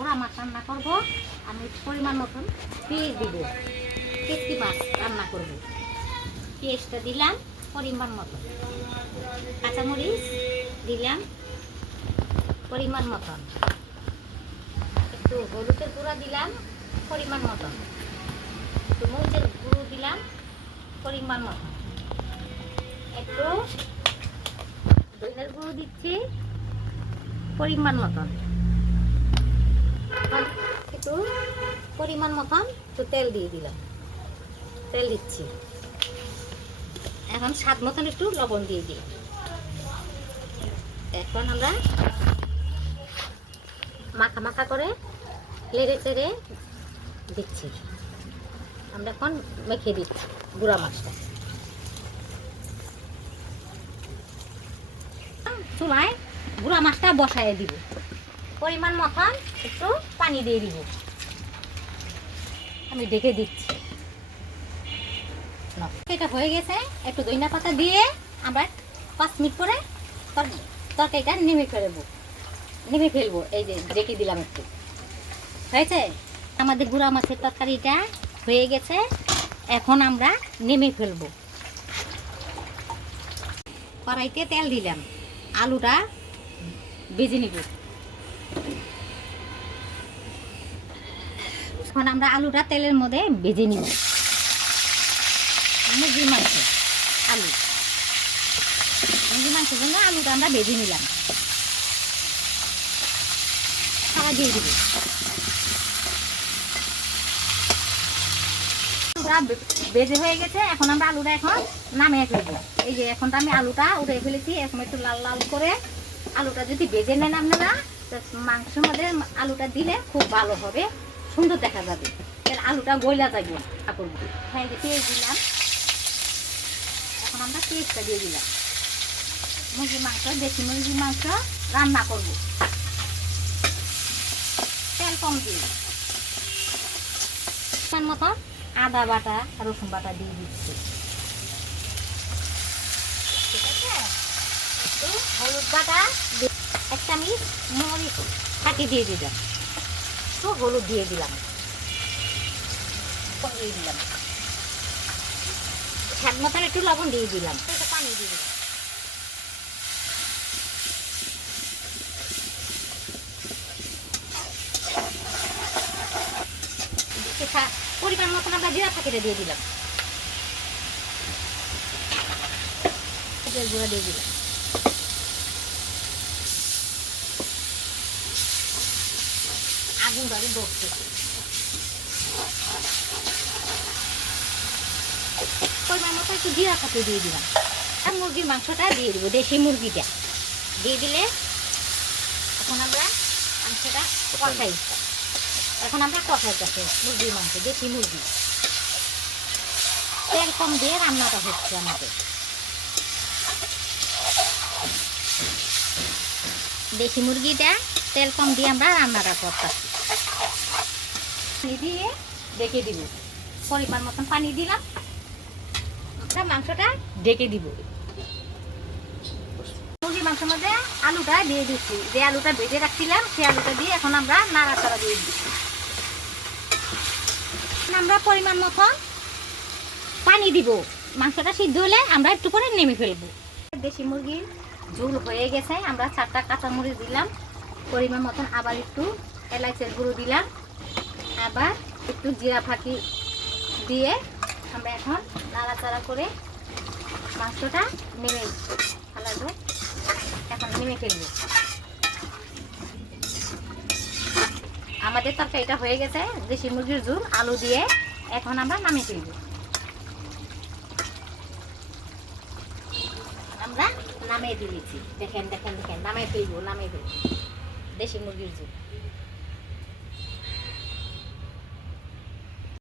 ওরা মাছ রান্না করব, আমি পরিমাণ মতন পেঁয়াজ দিব। কেটকি মাছ রান্না করব। পেঁয়াজটা দিলাম পরিমাণ মতন। কাঁচামরিচ দিলাম পরিমাণ মতন। একটু হলুদের গুঁড়া দিলাম পরিমাণ মতন। একটু মরিচের গুঁড়ো দিলাম পরিমাণ মতন। একটু দইয়ের গুঁড়ো দিচ্ছি পরিমাণ মতন। একটু পরিমাণ মতন একটু তেল দিয়ে দিলাম। তেল দিচ্ছি। এখন স্বাদ মতন একটু লবণ দিয়ে দিই এখন আমরা মাখা মাখা করে লেড়ে চেড়ে দিচ্ছি। আমরা এখন মেখে দিচ্ছি গুঁড়া মাছটা। চুলায় গুঁড়া মাছটা বসায় দিব। পরিমাণ মতন একটু পানি দিয়ে দিব। আমি ডেকে দিচ্ছি। এটা হয়ে গেছে। একটু দইনা পাতা দিয়ে আমরা পাঁচ মিনিট পরে তরকারিটা নেমে ফেলব। নেমে ফেলব। এই যে ডেকে দিলাম একটু। হয়েছে? আমাদের গুঁড়া মাছের তরকারিটা হয়ে গেছে। এখন আমরা নেমে ফেলব। কড়াইতে তেল দিলাম। আলুটা বেজে নিব। এখন আমরা আলুটা তেলের মধ্যে বেজে নিব। মুরগির মাংস, আলু। মুরগির মাংসের জন্য আলুটা আমরা বেজে নিলাম। সারা দিয়ে বেজে হয়ে গেছে, এখন আমরা আলুটা এখন নামিয়ে ফেলব। এই যে এখন আমি আলুটা উঠে ফেলেছি, এখন একটু লাল লাল করে আলুটা যদি বেজে নেন আপনারা, তো মাংসের মধ্যে আলুটা দিলে খুব ভালো হবে। সুন্দর দেখা যাবে। আলুটা গইলা থাকবে করব হ্যাঁ পেঁয়াজ দিলাম। এখন আমরা পেঁয়াজটা দিয়ে দিলাম। মুরগির মাংস, দেশি মুরগির মাংস রান্না করব। তেল কম তার মতো আদা বাটা, রসুন বাটা দিয়ে দিচ্ছি। ঠিক আছে? হলুদ বাটা এক চামচ মরিচ ফাটি দিয়ে দিলাম। একটু হলুদ দিয়ে দিলাম। দিয়ে দিলাম। স্বাদ মতন একটু লবণ দিয়ে দিলাম। পানি দিয়ে দিলাম। পরিমাণ মতন আমরা জিরা প্যাকেটে দিয়ে দিলাম। দিয়ে দিলাম। আগুন ধরে বসছে পরিমাণ মতো একটু জিরা পাতে দিয়ে দিলাম। আর মুরগির মাংসটা দিয়ে দিব, দেশি মুরগিটা। দিয়ে দিলে এখন আমরা মাংসটা কষাই। এখন আমরা কষাইতেছি মুরগির মাংস, দেশি মুরগি। তেল কম দিয়ে রান্নাটা হচ্ছে আমাদের। দেশি মুরগিটা তেল কম দিয়ে আমরা রান্নাটা করতেছি। পানি দিয়ে ডেকে দিব। পরিমাণ মতন পানি দিলাম। আমরা মাংসটা ডেকে দিব। মুরগির মাংসের মধ্যে আলুটা দিয়ে দিচ্ছি যে আলুটা ভেজে রাখছিলাম সেই আলুটা দিয়ে এখন আমরা নাড়াচাড়া দিয়ে দিচ্ছি। আমরা পরিমাণ মতন পানি দিব। মাংসটা সিদ্ধ হলে আমরা একটু করে নেমে ফেলব। দেশি মুরগির ঝোল হয়ে গেছে। আমরা চারটা কাঁচামরিচ দিলাম। পরিমাণ মতন আবার একটু এলাচের গুঁড়ো দিলাম। আবার একটু জিরা ফাঁকি দিয়ে আমরা এখন নাড়াচাড়া করে মাংসটা নেমে ফেলাবো এখন নেমে ফেলব আমাদের তরকারিটা হয়ে গেছে, দেশি মুরগির ঝুল, আলু দিয়ে এখন আমরা নামিয়ে ফেলব। আমরা নামিয়ে দিয়েছি। দেখেন দেখেন দেখেন, নামিয়ে ফেলব নামিয়ে ফেলব। দেশি মুরগির ঝুল।